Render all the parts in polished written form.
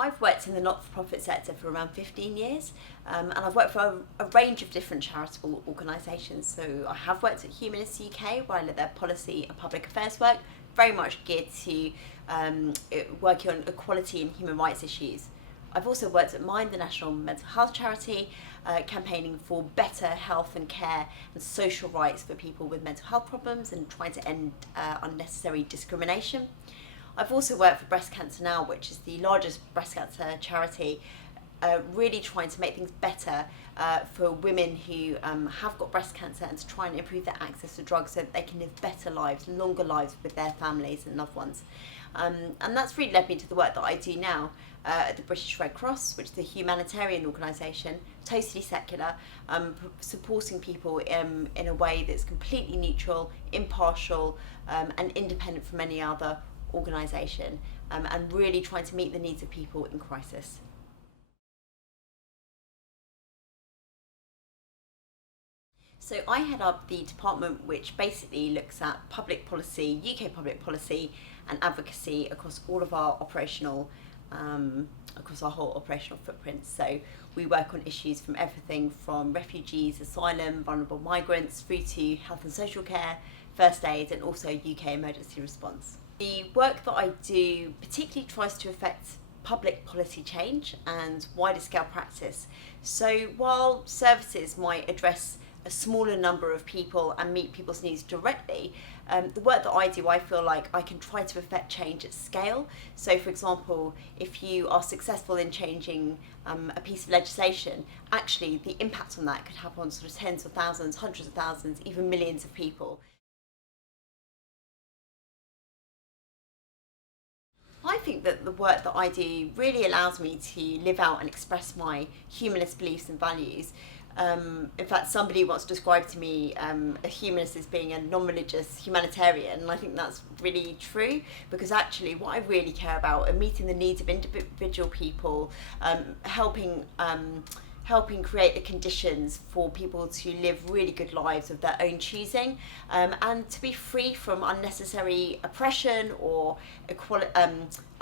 I've worked in the not-for-profit sector for around 15 years, and I've worked for a range of different charitable organisations. So I have worked at Humanists UK, where I led their policy and public affairs work, very much geared to working on equality and human rights issues. I've also worked at Mind, the national mental health charity, campaigning for better health and care and social rights for people with mental health problems and trying to end unnecessary discrimination. I've also worked for Breast Cancer Now, which is the largest breast cancer charity, really trying to make things better for women who have got breast cancer and to try and improve their access to drugs so that they can live better lives, longer lives with their families and loved ones. And that's really led me to the work that I do now at the British Red Cross, which is a humanitarian organisation, totally secular, supporting people in a way that's completely neutral, impartial, and independent from any other organisation, and really trying to meet the needs of people in crisis. So I head up the department which basically looks at public policy, UK public policy and advocacy across all of our across our whole operational footprint. So we work on issues from everything from refugees, asylum, vulnerable migrants, through to health and social care, first aid, and also UK emergency response. The work that I do particularly tries to affect public policy change and wider scale practice. So while services might address a smaller number of people and meet people's needs directly, the work that I do, I feel like I can try to affect change at scale. So for example, if you are successful in changing a piece of legislation, actually the impact on that could have on sort of tens of thousands, hundreds of thousands, even millions of people. I think that the work that I do really allows me to live out and express my humanist beliefs and values. In fact, somebody once described to me a humanist as being a non-religious humanitarian, and I think that's really true, because actually what I really care about are meeting the needs of individual people, helping create the conditions for people to live really good lives of their own choosing, and to be free from unnecessary oppression or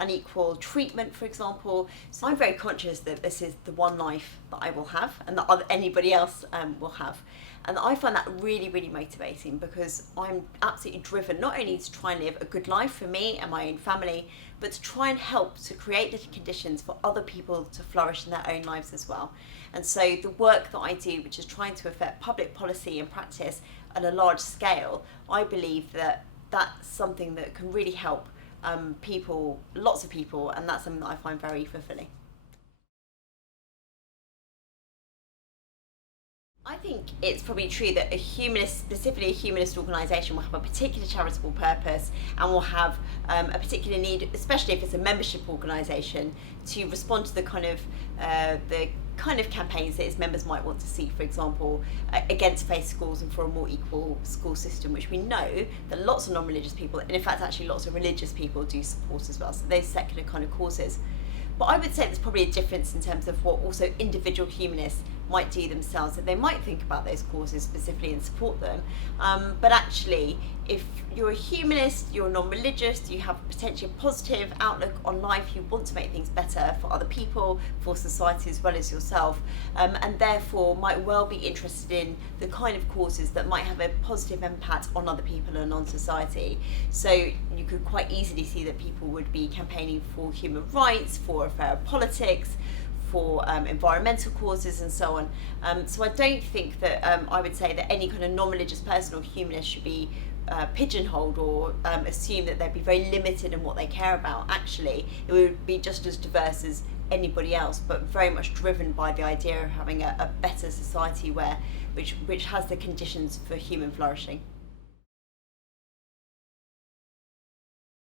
unequal treatment, for example. So I'm very conscious that this is the one life that I will have and that anybody else will have. And I find that really, really motivating, because I'm absolutely driven not only to try and live a good life for me and my own family, but to try and help to create the conditions for other people to flourish in their own lives as well. And so the work that I do, which is trying to affect public policy and practice at a large scale, I believe that that's something that can really help people, lots of people, and that's something that I find very fulfilling. I think it's probably true that a humanist, specifically a humanist organisation, will have a particular charitable purpose and will have a particular need, especially if it's a membership organisation, to respond to the kind of campaigns that its members might want to see, for example, against faith schools and for a more equal school system, which we know that lots of non-religious people, and in fact actually lots of religious people, do support as well, so those secular kind of causes. But I would say there's probably a difference in terms of what also individual humanists might do themselves, that they might think about those causes specifically and support them. But actually, if you're a humanist, you're non-religious, you have potentially a positive outlook on life, you want to make things better for other people, for society as well as yourself, and therefore might well be interested in the kind of causes that might have a positive impact on other people and on society. So you could quite easily see that people would be campaigning for human rights, for a fairer politics, for environmental causes and so on. So I don't think that I would say that any kind of non-religious person or humanist should be pigeonholed or assume that they'd be very limited in what they care about. Actually, it would be just as diverse as anybody else, but very much driven by the idea of having a better society which has the conditions for human flourishing.